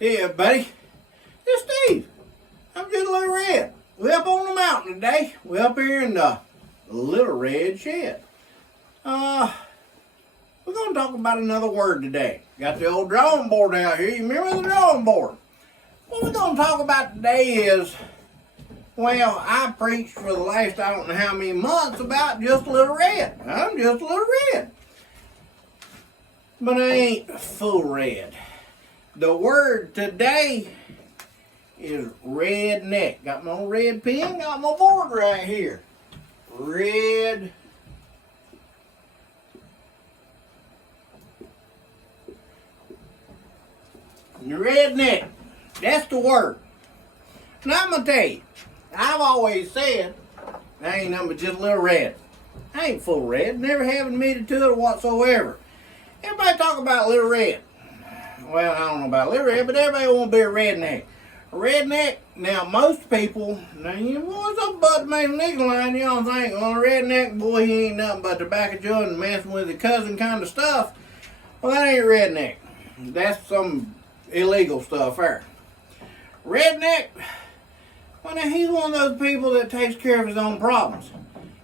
Yeah, buddy. It's Steve. I'm just a little red. We up on the mountain today. We up here in the Little Red Shed. We're going to talk about another word today. Got the old drawing board out here. You remember the drawing board? What we're going to talk about today is, well, I preached for the last I don't know how many months about just a little red. I'm just a little red. But I ain't full red. The word today is redneck. Got my old red pen, got my board right here. Redneck. That's the word. Now I'm going to tell you, I've always said, I ain't nothing but just a little red. I ain't full red. Never have admitted to it whatsoever. Everybody talk about little red. Well, I don't know about little red, but everybody want to be a redneck. A redneck, now most people, now you boys up about the Mason Nixon line, you don't think, well, a redneck, boy, he ain't nothing but tobacco chewing and messing with his cousin kind of stuff. Well, that ain't redneck. That's some illegal stuff there. Redneck, well, now he's one of those people that takes care of his own problems.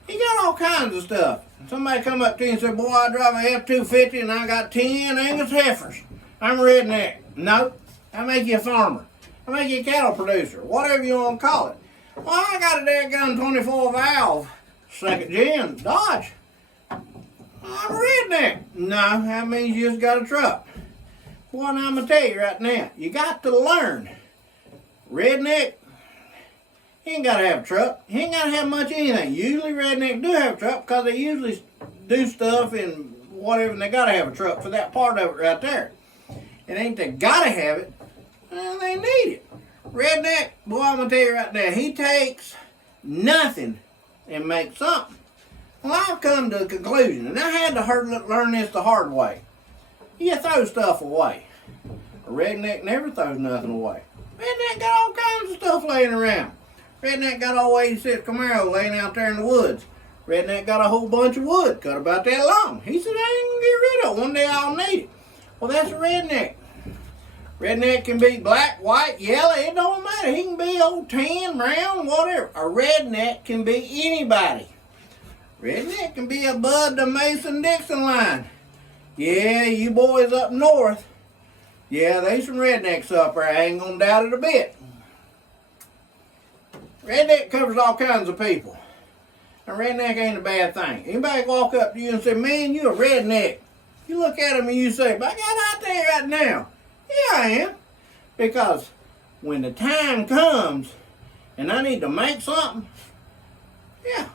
He got all kinds of stuff. Somebody come up to you and say, boy, I drive a F-250 and I got 10 Angus heifers. I'm a redneck. No, I make you a farmer. I make you a cattle producer, whatever you want to call it. Well, I got a dadgun 24 valve, second gen, Dodge. I'm a redneck. No, that means you just got a truck. Well, now I'm going to tell you right now, you got to learn. Redneck, he ain't got to have a truck. He ain't got to have much of anything. Usually redneck do have a truck because they usually do stuff in whatever, and they got to have a truck for that part of it right there. It ain't they got to have it, well, they need it. Redneck, boy, I'm going to tell you right now, he takes nothing and makes something. Well, I've come to a conclusion, and I had to learn this the hard way. You throw stuff away. A redneck never throws nothing away. Redneck got all kinds of stuff laying around. Redneck got old 86 Camaro laying out there in the woods. Redneck got a whole bunch of wood, cut about that long. He said, I ain't gonna get rid of it. One day I'll need it. Well, that's a redneck. Redneck can be black, white, yellow, it don't matter. He can be old tan, brown, whatever. A redneck can be anybody. Redneck can be above the Mason-Dixon line. Yeah, you boys up north, yeah, they some rednecks up there. I ain't gonna doubt it a bit. Redneck covers all kinds of people. A redneck ain't a bad thing. Anybody walk up to you and say, man, you a redneck. You look at them and you say, but I got out there right now. Yeah, I am. Because when the time comes and I need to make something, yeah,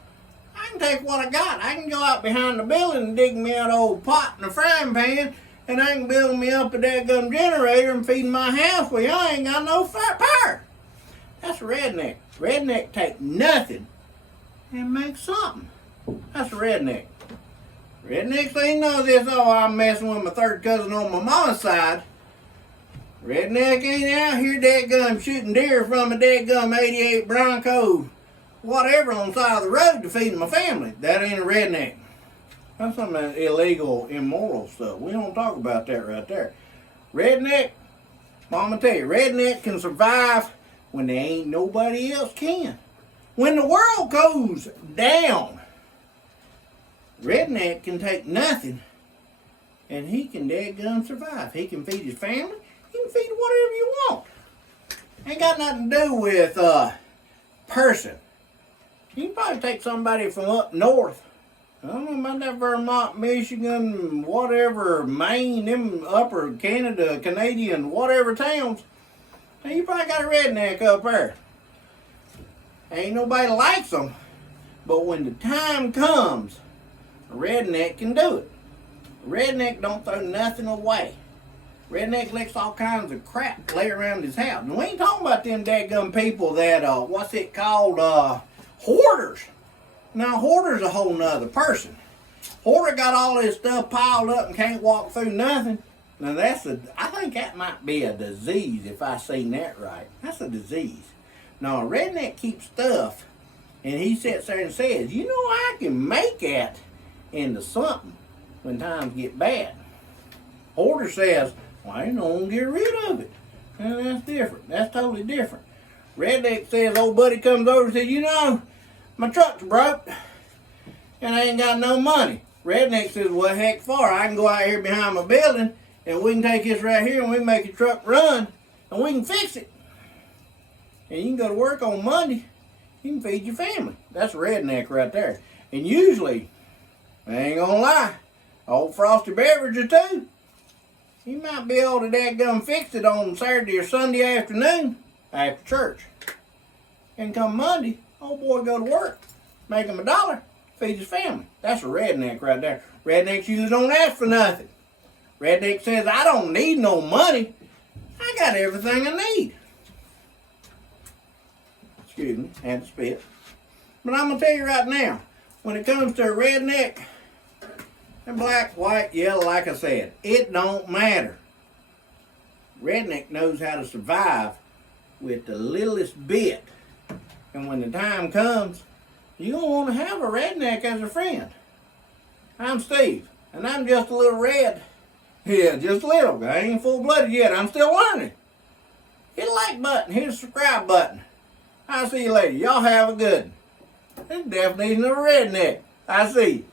I can take what I got. I can go out behind the building and dig me an old pot and a frying pan, and I can build me up a dadgum generator and feed my house where I ain't got no power. That's a redneck. Redneck take nothing and make something. That's a redneck. Rednecks ain't none of this, oh, I'm messing with my third cousin on my mama's side. Redneck ain't out here dadgum shooting deer from a dadgum 88 Bronco, whatever, on the side of the road to feed my family. That ain't a redneck. That's some of that illegal, immoral stuff. We don't talk about that right there. Redneck, well, I'm gonna tell you, redneck can survive when there ain't nobody else can. When the world goes down, redneck can take nothing and he can dadgum survive. He can feed his family, he can feed whatever you want. Ain't got nothing to do with person. You can probably take somebody from up north. I don't know about that Vermont, Michigan, whatever, Maine, them upper Canada, Canadian, whatever towns. Now you probably got a redneck up there. Ain't nobody likes them. But when the time comes, a redneck can do it. A redneck don't throw nothing away. Redneck licks all kinds of crap lay around his house. And we ain't talking about them dadgum people that, what's it called, hoarders. Now, hoarder's a whole nother person. Hoarder got all his stuff piled up and can't walk through nothing. Now, I think that might be a disease if I seen that right. That's a disease. Now, a redneck keeps stuff, and he sits there and says, you know, I can make that into something when times get bad. Hoarder says, well, I ain't gonna get rid of it. And that's different. That's totally different. Redneck says, old buddy comes over and says, you know, my truck's broke and I ain't got no money. Redneck says, well, heck for, I can go out here behind my building and we can take this right here and we can make your truck run and we can fix it. And you can go to work on Monday. You can feed your family. That's a redneck right there. And usually, I ain't gonna lie, old Frosty Beverage or two, he might be able to dadgum fix it on Saturday or Sunday afternoon after church. And come Monday, old boy go to work, make him $1, feed his family. That's a redneck right there. Rednecks usually don't ask for nothing. Redneck says, I don't need no money. I got everything I need. Excuse me, had to spit. But I'm going to tell you right now, when it comes to a redneck, and black, white, yellow, like I said, it don't matter. Redneck knows how to survive with the littlest bit. And when the time comes, you don't want to have a redneck as a friend. I'm Steve, and I'm just a little red. Yeah, just a little. I ain't full-blooded yet. I'm still learning. Hit the like button. Hit the subscribe button. I'll see you later. Y'all have a good one. This definition of a redneck. I see you.